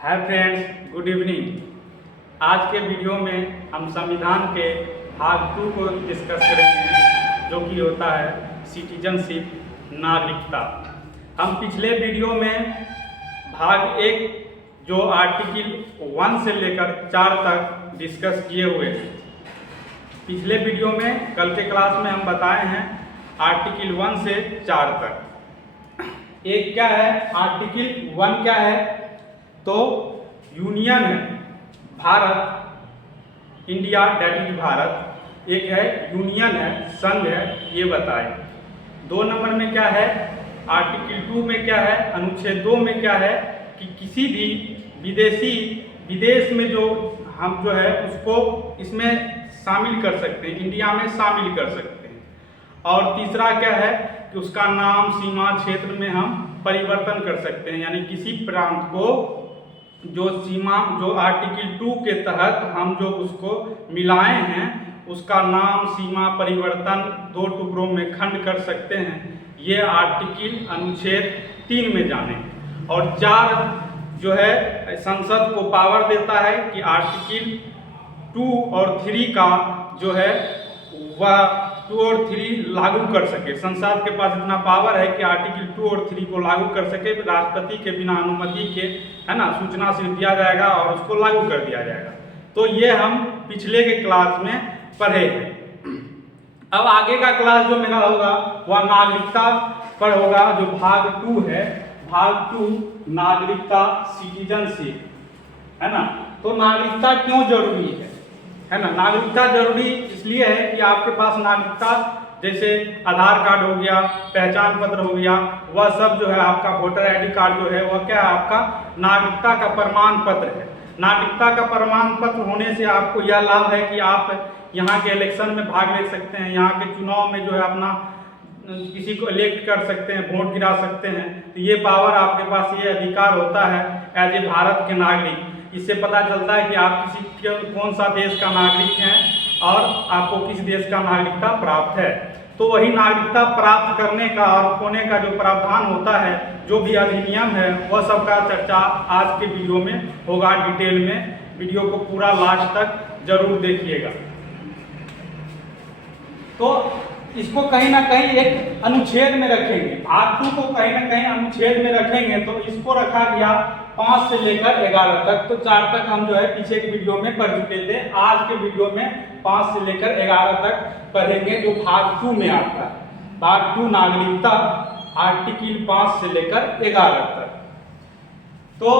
Hi friends, good evening. आज के video में हम संविधान के भाग 2 को डिस्कस करेंगे, जो कि होता है सिटीजनशिप, नागरिकता। हम पिछले वीडियो में भाग 1 जो आर्टिकल 1 से लेकर 4 तक डिस्कस किए हुए हैं। पिछले वीडियो में कल के क्लास में हम बताए हैं आर्टिकल 1 से 4 तक। एक क्या है, आर्टिकल 1 क्या है, तो यूनियन है Bharat, India that is Bharat. एक है यूनियन है, संघ है, ये बताए। 2 नंबर में क्या है, आर्टिकल 2 में क्या है, अनुच्छेद 2 में क्या है कि किसी भी विदेश में जो हम जो है उसको इसमें शामिल कर सकते हैं, इंडिया में शामिल कर सकते हैं। और तीसरा क्या है कि उसका नाम, सीमा, क्षेत्र में हम परिवर्तन कर सकते हैं, यानी किसी प्रांत को जो सीमा, जो आर्टिकल 2 के तहत हम जो उसको मिलाए हैं, उसका नाम, सीमा परिवर्तन 2 टुकड़ों में खंड कर सकते हैं। ये आर्टिकल अनुच्छेद 3 में जाने। और 4 जो है संसद को पावर देता है कि आर्टिकल 2 और 3 का जो है वह 2 और 3 लागू कर सके। संसद के पास इतना पावर है कि आर्टिकल 2 और 3 को लागू कर सके। राष्ट्रपति के बिना अनुमति के, है ना, सूचना सिर्फ दिया जाएगा और उसको लागू कर दिया जाएगा। तो ये हम पिछले के क्लास में पढ़े हैं। अब आगे का क्लास जो मेरा होगा वह नागरिकता पर होगा, जो भाग 2 है। भाग 2 नागरिकता, सिटीजनशिप, है ना। तो नागरिकता क्यों जरूरी है ना। नागरिकता जरूरी इसलिए है कि आपके पास नागरिकता, जैसे आधार कार्ड हो गया, पहचान पत्र हो गया, वह सब जो है आपका वोटर आईडी कार्ड जो है वह क्या है, आपका नागरिकता का प्रमाण पत्र है। नागरिकता का प्रमाण पत्र होने से आपको यह लाभ है कि आप यहाँ के इलेक्शन में भाग ले सकते हैं, यहाँ के चुनाव में जो है अपना किसी को इलेक्ट कर सकते हैं, वोट गिरा सकते हैं। तो ये पावर आपके पास, ये अधिकार होता है एज ए भारत के नागरिक। इससे पता चलता है कि आप कौन सा देश का नागरिक हैं और आपको किस देश का नागरिकता प्राप्त है। तो वही नागरिकता प्राप्त करने का और खोने का जो प्रावधान होता है, जो भी अधिनियम है, वह सब का चर्चा आज के वीडियो में होगा डिटेल में। वीडियो को पूरा लास्ट तक जरूर देखिएगा। तो इसको कहीं ना कहीं एक अनुच्छेद में रखेंगे, भाग 2 को कहीं ना कहीं अनुच्छेद में रखेंगे। तो इसको रखा गया 5 से लेकर 11 तक। तो 4 तक हम जो है पीछे के वीडियो में पढ़ चुके थे। आज के वीडियो में 5 से लेकर 11 तक पढ़ेंगे, जो भाग 2 में आता है। भाग 2 नागरिकता, आर्टिकल 5 से लेकर 11 तक। तो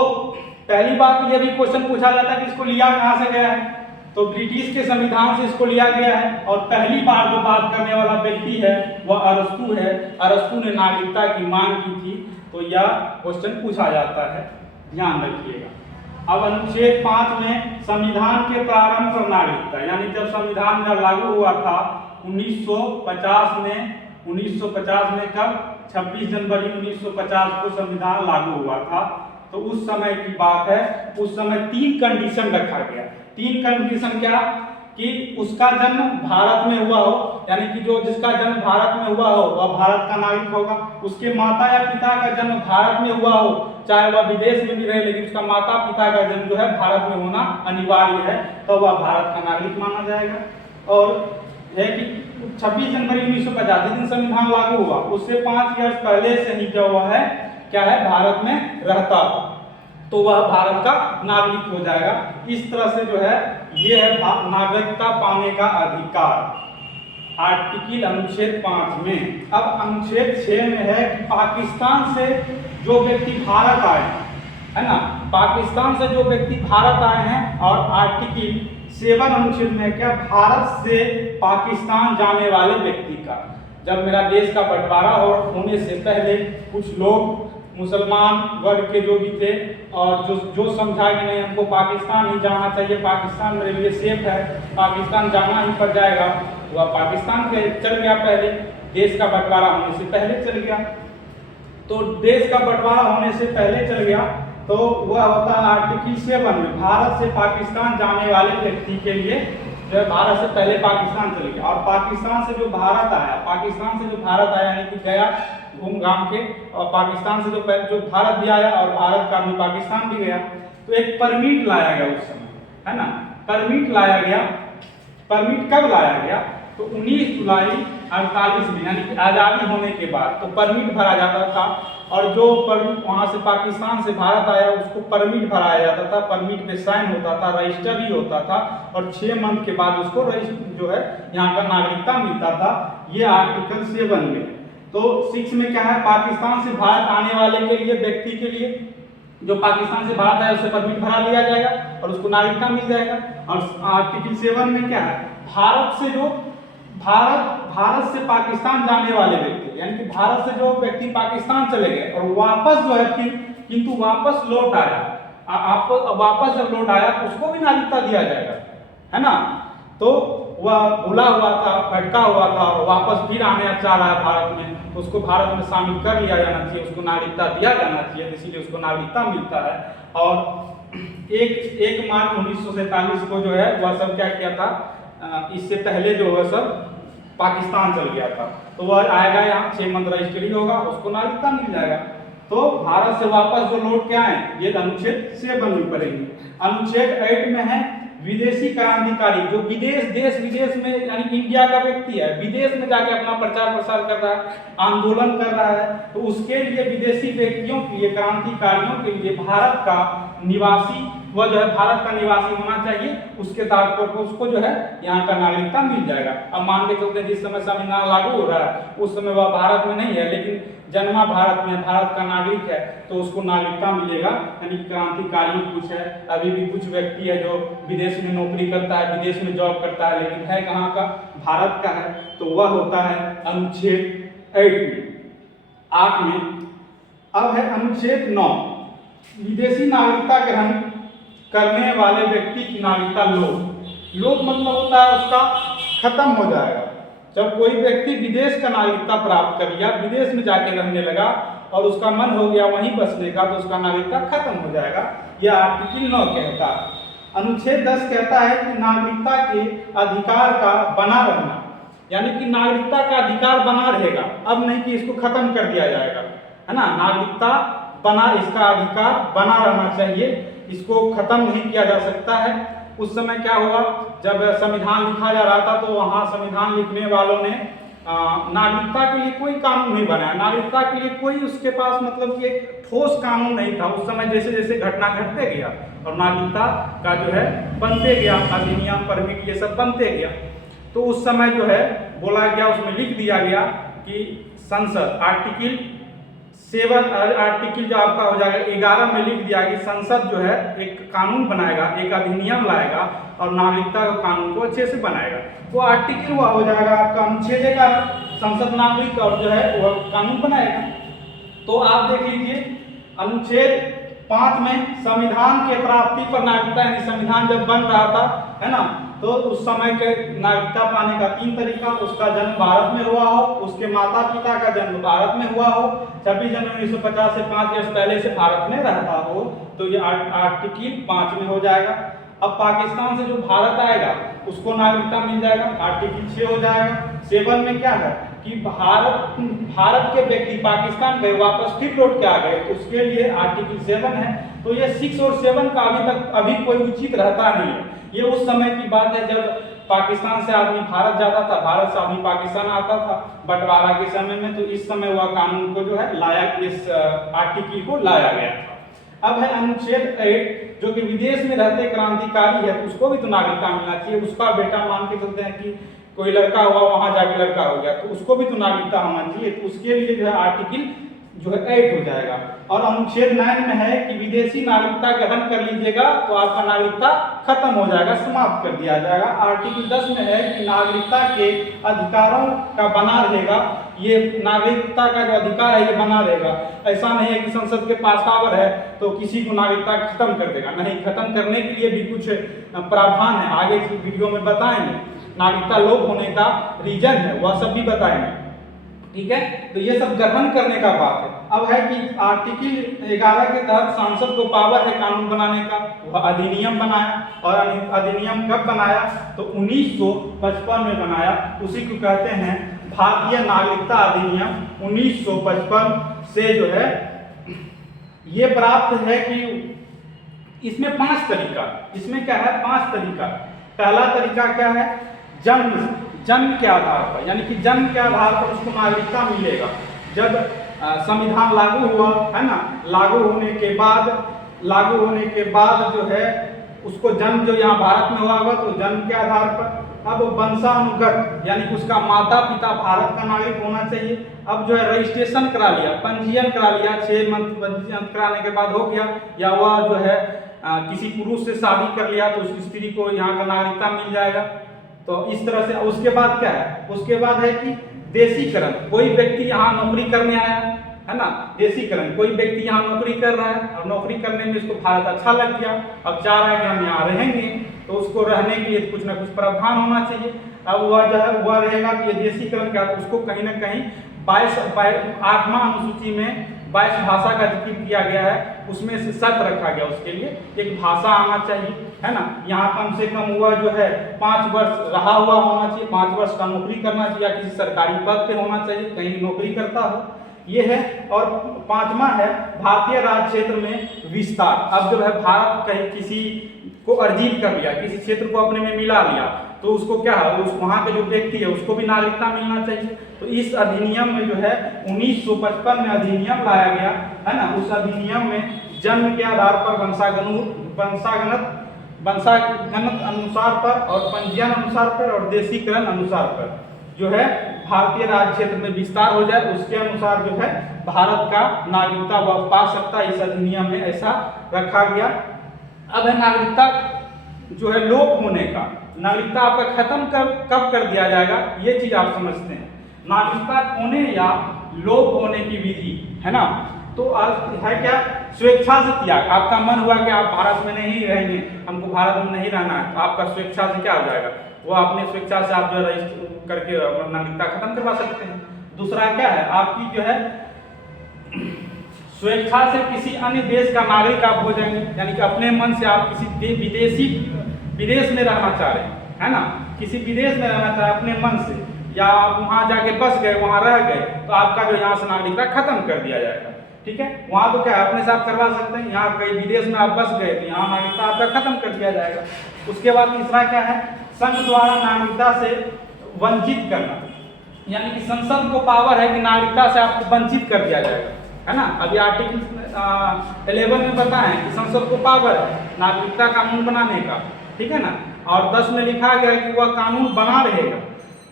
पहली बात, यह भी क्वेश्चन पूछा जाता है कि इसको लिया कहाँ से गया है, तो ब्रिटिश के संविधान से इसको लिया गया है। और पहली बार जो बात करने वाला व्यक्ति है वह अरस्तू है। अरस्तू ने नागरिकता की मांग की थी। तो यह क्वेश्चन पूछा जाता है, ध्यान रखिएगा। अब अनुच्छेद 5 में संविधान के प्रारंभ पर नागरिकता, यानी जब संविधान जब लागू हुआ था 1950 में। 1950 में कब, 26 जनवरी 1950 को संविधान लागू हुआ था। तो उस समय की बात है। उस समय 3 कंडीशन रखा गया। 3 कंडीशन क्या, कि उसका जन्म भारत में हुआ हो, यानी कि जो जिसका जन्म भारत में हुआ हो वह भारत का नागरिक होगा। उसके माता या पिता का जन्म भारत में हुआ हो, चाहे वह विदेश में भी रहे, लेकिन उसका माता पिता का जन्म जो है भारत में होना अनिवार्य है, तो वह भारत का नागरिक माना जाएगा। और है कि 26 जनवरी 1950 जिस दिन संविधान लागू हुआ, उससे 5 वर्ष पहले से ही जो हुआ है, क्या है, भारत में रहता हो, तो वह भारत का नागरिक हो जाएगा। इस तरह से जो है ये है नागरिकता पाने का अधिकार, आर्टिकल अनुच्छेद 5 में। अब अनुच्छेद 6 में है कि पाकिस्तान से जो व्यक्ति भारत आए हैं, है ना, पाकिस्तान से जो व्यक्ति भारत आए हैं, और आर्टिकल 7 अनुच्छेद में क्या, भारत से पाकिस्तान जाने वाले व्यक्ति का। जब मेरा देश का बंटवारा होने से पहले कुछ लोग मुसलमान वर्ग के जो भी थे, और जो समझा कि नहीं हमको पाकिस्तान ही जाना चाहिए, पाकिस्तान मेरे लिए सेफ है, पाकिस्तान जाना ही पड़ जाएगा, वह पाकिस्तान के चल गया। पहले देश का बंटवारा होने से पहले चल गया। तो देश का बंटवारा होने से पहले चल गया, तो वह होता है आर्टिकल 7 में, भारत से पाकिस्तान जाने वाले व्यक्ति के लिए जो है भारत से पहले पाकिस्तान चल गया। और पाकिस्तान से जो भारत आया, पाकिस्तान से जो भारत आया, यानी कि गया घूम घाम के, और पाकिस्तान से जो भारत भी आया और भारत का भी पाकिस्तान भी गया। तो एक परमिट लाया गया उस समय, है ना, परमिट लाया गया। परमिट कब लाया गया? तो 19 जुलाई 48 में, यानी कि आज़ादी होने के बाद तो परमिट भरा जाता था, और जो परमिट वहाँ से पाकिस्तान से भारत आया उसको परमिट भराया जाता था, परमिट पे साइन होता था, रजिस्टर भी होता था, और 6 मंथ के बाद उसको जो है यहाँ का नागरिकता मिलता था। ये आर्टिकल 7 में। तो 6 में क्या है, पाकिस्तान से भारत आने वाले के लिए, व्यक्ति के लिए जो पाकिस्तान से भारत आया उससे परमिट भरा लिया जाएगा और उसको नागरिकता मिल जाएगा। और आर्टिकल 7 में क्या है, भारत से पाकिस्तान जाने वाले व्यक्ति, यानी कि भारत से जो व्यक्ति पाकिस्तान चले गए और वापस जो है फिर किंतु वापस लौट आया, वापस जब लौट आया तो उसको भी नागरिकता दिया जाएगा, है ना। तो वह भूला हुआ था, भटका हुआ था, वापस फिर आने चाह रहा है भारत में, तो उसको भारत में शामिल कर लिया जाना चाहिए, उसको नागरिकता दिया जाना चाहिए, इसीलिए उसको नागरिकता मिलता है। और 1 मार्च 1947 को जो है वह सब क्या किया था, इससे पहले जो है सब पाकिस्तान चल गया था, तो वह आएगा यहाँ, 6 मंथ रजिस्ट्री होगा, उसको नागरिकता मिल जाएगा। तो भारत से वापस जो लौट के आए ये अनुच्छेद 7 में पड़ेंगे। अनुच्छेद 8 में है विदेशी क्रांतिकारी, जो देश विदेश में, यानी इंडिया का व्यक्ति है, विदेश में जाके अपना प्रचार प्रसार कर रहा है, आंदोलन कर रहा है, तो उसके लिए विदेशी व्यक्तियों के लिए, क्रांतिकारियों के लिए भारत का निवासी, वह जो है भारत का निवासी होना चाहिए, उसके तौर पर उसको जो है यहाँ का नागरिकता मिल जाएगा। अब मान के चलते जिस समय संविधान लागू हो रहा है उस समय वह भारत में नहीं है, लेकिन जन्मा भारत में, भारत का नागरिक है, तो उसको नागरिकता मिलेगा। यानी क्रांतिकारी कुछ है, अभी भी कुछ व्यक्ति है जो विदेश में नौकरी करता है, विदेश में जॉब करता है, लेकिन है कहाँ का, भारत का है, तो वह होता है अनुच्छेद 8 में। अब है अनुच्छेद 9, विदेशी नागरिकता ग्रहण करने वाले व्यक्ति की नागरिकता लोप मतलब होता है उसका खत्म हो जाएगा। जब कोई व्यक्ति विदेश का नागरिकता प्राप्त कर लिया, विदेश में जाके रहने लगा और उसका मन हो गया वहीं बसने का, तो उसका नागरिकता खत्म हो जाएगा। यह आर्टिकल 9 कहता है। अनुच्छेद 10 कहता है कि नागरिकता के अधिकार का बना रहना, यानी कि नागरिकता का अधिकार बना रहेगा, अब नहीं कि इसको खत्म कर दिया जाएगा, है ना। नागरिकता बना, इसका अधिकार बना रहना चाहिए, इसको खत्म नहीं किया जा सकता है। उस समय क्या हुआ, जब संविधान लिखा जा रहा था तो वहाँ संविधान लिखने वालों ने नागरिकता के लिए कोई कानून नहीं बनाया, नागरिकता के लिए कोई उसके पास मतलब कि एक ठोस कानून नहीं था। उस समय जैसे जैसे घटना घटते गया और नागरिकता का जो है बनते गया, अधिनियम, परमिट, ये सब बनते गया, तो उस समय जो है बोला गया, उसमें लिख दिया गया कि संसद, आर्टिकल 7 आर्टिकल जो आपका हो जाएगा 11 में लिख दिया कि संसद जो है एक कानून बनाएगा, एक अधिनियम लाएगा और नागरिकता का कानून को अच्छे से बनाएगा। वो आर्टिकल हुआ हो जाएगा आपका अनुच्छेद 11, संसद नागरिक और जो है वह कानून बनाएगा। तो आप देख लीजिए अनुच्छेद 5 में संविधान के प्राप्ति पर नागरिकता, यानी संविधान जब बन रहा था, है ना, तो उस समय के नागरिकता पाने का 3 तरीका, उसका जन्म भारत में हुआ हो, उसके माता पिता का जन्म भारत में हुआ हो, 26 जनवरी 1950 से 5 वर्ष पहले से भारत में रहता हो, तो ये आर्टिकल 5 में हो जाएगा। अब पाकिस्तान से जो भारत आएगा उसको नागरिकता मिल जाएगा, आर्टिकल 6 हो जाएगा। 7 में क्या है कि भारत के व्यक्ति पाकिस्तान गए, वापस फिर लौट के आ गए, तो उसके लिए आर्टिकल 7 है। तो ये 6 और 7 का अभी कोई उचित रहता नहीं है। ये उस समय की बात है जब पाकिस्तान से आदमी भारत जाता था, भारत से आदमी पाकिस्तान आता था बंटवारा के समय में, तो इस समय वह कानून को जो है लाया, इस आर्टिकल को लाया गया था। अब है अनुच्छेद 8, जो कि विदेश में रहते क्रांतिकारी है, तो उसको भी तो नागरिकता मिलना चाहिए। उसका बेटा मान के चलते हैं कि कोई लड़का हुआ, वहां जाके लड़का हो गया, तो उसको भी तो नागरिकता होना चाहिए, तो उसके लिए जो है आर्टिकल जो है 8 हो जाएगा। और अनुच्छेद 9 में है कि विदेशी नागरिकता ग्रहण कर लीजिएगा तो आपका नागरिकता खत्म हो जाएगा, समाप्त कर दिया जाएगा। आर्टिकल 10 में है कि नागरिकता के अधिकारों का बना रहेगा, ये नागरिकता का जो अधिकार है ये बना रहेगा। ऐसा नहीं है कि संसद के पास पावर है तो किसी को नागरिकता खत्म कर देगा, नहीं, खत्म करने के लिए भी कुछ प्रावधान है, आगे की वीडियो में बताएंगे। नागरिकता लोप होने का रीजन है वह सब भी बताएंगे, ठीक है। तो ये सब ग्रहण करने का बात है। अब है कि आर्टिकल 11 के तहत सांसद को पावर है कानून बनाने का, वह अधिनियम बनाया, और अधिनियम कब बनाया, तो 1955 में बनाया। उसी को कहते हैं भारतीय नागरिकता अधिनियम 1955 से जो है ये प्राप्त है कि इसमें 5 तरीका, इसमें क्या है 5 तरीका। पहला तरीका क्या है, जन्म के आधार पर, यानी कि जन्म के आधार पर उसको नागरिकता मिलेगा। जब संविधान लागू हुआ है ना, लागू होने के बाद जो है उसको जन्म जो यहाँ भारत में हुआ होगा तो जन्म के आधार पर। अब वंशानुगत यानी कि उसका माता पिता भारत का नागरिक होना चाहिए। अब जो है रजिस्ट्रेशन करा लिया, पंजीयन करा लिया, 6 मंथ पंजीयन कराने के बाद हो गया, या वह जो है किसी पुरुष से शादी कर लिया तो उस स्त्री को यहाँ का नागरिकता मिल जाएगा। तो इस तरह से उसके बाद क्या है, उसके बाद है कि देशीकरण। कोई व्यक्ति यहाँ नौकरी करने आया है ना, देशीकरण, कोई व्यक्ति यहाँ नौकरी कर रहा है और नौकरी करने में इसको भारत अच्छा लग गया, अब चाह रहा है कि हम यहाँ रहेंगे, तो उसको रहने के लिए कुछ ना कुछ प्रावधान होना चाहिए। अब वह जो है वह रहेगा कि ये देशीकरण क्या, उसको कहीं ना कहीं 8वां अनुसूची में 22 भाषा का जिक्र किया गया है, उसमें से शर्त रखा गया उसके लिए एक भाषा आना चाहिए, है ना। यहाँ कम से कम हुआ जो है 5 वर्ष रहा हुआ होना चाहिए, 5 वर्ष का नौकरी करना चाहिए, या किसी सरकारी पद पे होना चाहिए, कहीं नौकरी करता हो, ये है। और 5वां है भारतीय राज्य क्षेत्र में विस्तार। अब जो है भारत कहीं किसी को अर्जित कर लिया, किसी क्षेत्र को अपने में मिला लिया, तो उसको क्या है, उस वहाँ के जो व्यक्ति है उसको भी नागरिकता मिलना चाहिए। तो इस अधिनियम में जो है 1955 में अधिनियम लाया गया है ना, उस अधिनियम में जन्म के आधार पर वंशागणत अनुसार पर और पंजीयन अनुसार पर और देशीकरण अनुसार पर जो है भारतीय राज्य क्षेत्र में विस्तार हो जाए, उसके अनुसार जो है भारत का नागरिकता वह पा सकता है। इस अधिनियम में ऐसा रखा गया। अब है नागरिकता जो है लोप होने का, नागरिकता आपका खत्म कब कर दिया जाएगा, ये चीज आप समझते हैं। नागरिकता खोने या लोप होने की विधि है ना, तो आज है क्या, स्वेच्छा से त्याग। आपका मन हुआ कि आप भारत में नहीं रहेंगे, हमको भारत में नहीं रहना है, तो आपका स्वेच्छा से क्या हो जाएगा, वो अपने स्वेच्छा से आप जो रजिस्टर करके अपना नागरिकता खत्म करवा सकते हैं। दूसरा क्या है, आपकी जो है स्वेच्छा से किसी अन्य देश का नागरिक आप हो जाएंगे, यानी कि अपने मन से आप किसी विदेश में रहना चाह रहे हैं, है ना, किसी विदेश में रहना चाह रहे अपने मन से, या आप वहाँ जाके बस गए, वहाँ रह गए, तो आपका जो यहाँ से नागरिकता खत्म कर दिया जाएगा। ठीक है, वहाँ तो क्या है अपने साथ करवा सकते हैं, यहाँ कहीं विदेश में आप बस गए तो यहाँ नागरिकता आपका खत्म कर दिया जाएगा। उसके बाद तीसरा क्या है, संघ द्वारा नागरिकता से वंचित करना, यानी कि संसद को पावर है कि नागरिकता से आपको वंचित कर दिया जाएगा, है ना। अभी आर्टिकल 11 में बताएं कि संसद को पावर है नागरिकता कानून बनाने का, ठीक है ना, और 10 में लिखा गया है कि वह कानून बना रहेगा।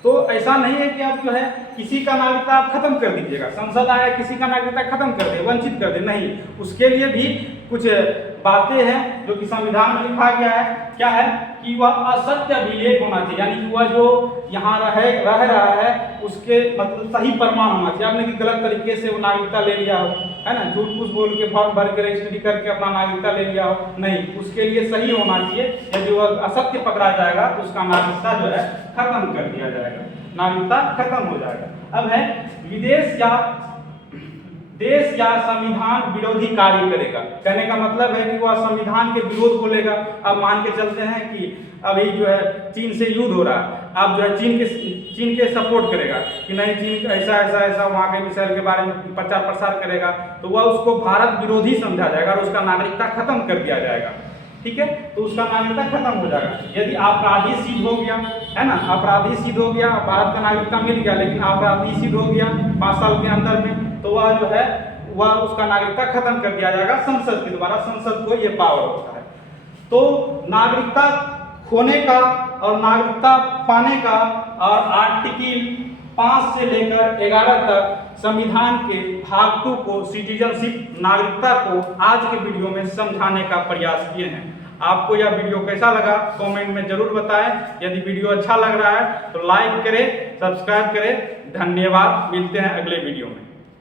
तो ऐसा नहीं है कि आप जो है किसी का नागरिकता आप खत्म कर दीजिएगा, संसद आया किसी का नागरिकता खत्म कर दे, वंचित कर दे, नहीं, उसके लिए भी कुछ बातें हैं जो कि संविधान में लिखा गया है। क्या है कि वह असत्य अभिलेख होना चाहिए, यानी कि वह जो यहाँ रह रहा है उसके मतलब सही प्रमाण होना चाहिए। आपने कि गलत तरीके से वो नागरिकता ले लिया हो, है ना, झूठ फूस बोल के फॉर्म भर के रजिस्ट्री करके अपना नागरिकता ले लिया हो, नहीं, उसके लिए सही होना चाहिए। यदि वह असत्य पकड़ा जाएगा तो उसका नागरिकता जो है खत्म कर दिया जाएगा, नागरिकता खत्म हो जाएगा। अब है देश या संविधान विरोधी कार्य करेगा, कहने का मतलब है कि वह संविधान के विरोध बोलेगा। अब मान के चलते हैं कि अभी जो है चीन से युद्ध हो रहा है, आप जो है चीन के सपोर्ट करेगा कि नहीं, चीन ऐसा वहाँ के मिसाइल के बारे में प्रचार प्रसार करेगा, तो वह उसको भारत विरोधी समझा जाएगा और उसका नागरिकता खत्म कर दिया जाएगा। ठीक है, तो उसका नागरिकता खत्म हो जाएगा। यदि अपराधी सिद्ध हो गया, है ना, अपराधी सिद्ध हो गया, भारत का नागरिकता मिल गया लेकिन अपराधी सिद्ध हो गया 5 साल के अंदर में, तो वह जो है वह उसका नागरिकता खत्म कर दिया जाएगा संसद के द्वारा, संसद को ये पावर होता है। तो नागरिकता खोने का और नागरिकता पाने का और आर्टिकल 5 से लेकर 11 तक संविधान के भाग 2 को, सिटीजनशिप नागरिकता को आज के वीडियो में समझाने का प्रयास किए हैं। आपको यह वीडियो कैसा लगा कमेंट में जरूर बताएं। यदि वीडियो अच्छा लग रहा है तो लाइक करें, सब्सक्राइब करें। धन्यवाद, मिलते हैं अगले वीडियो में।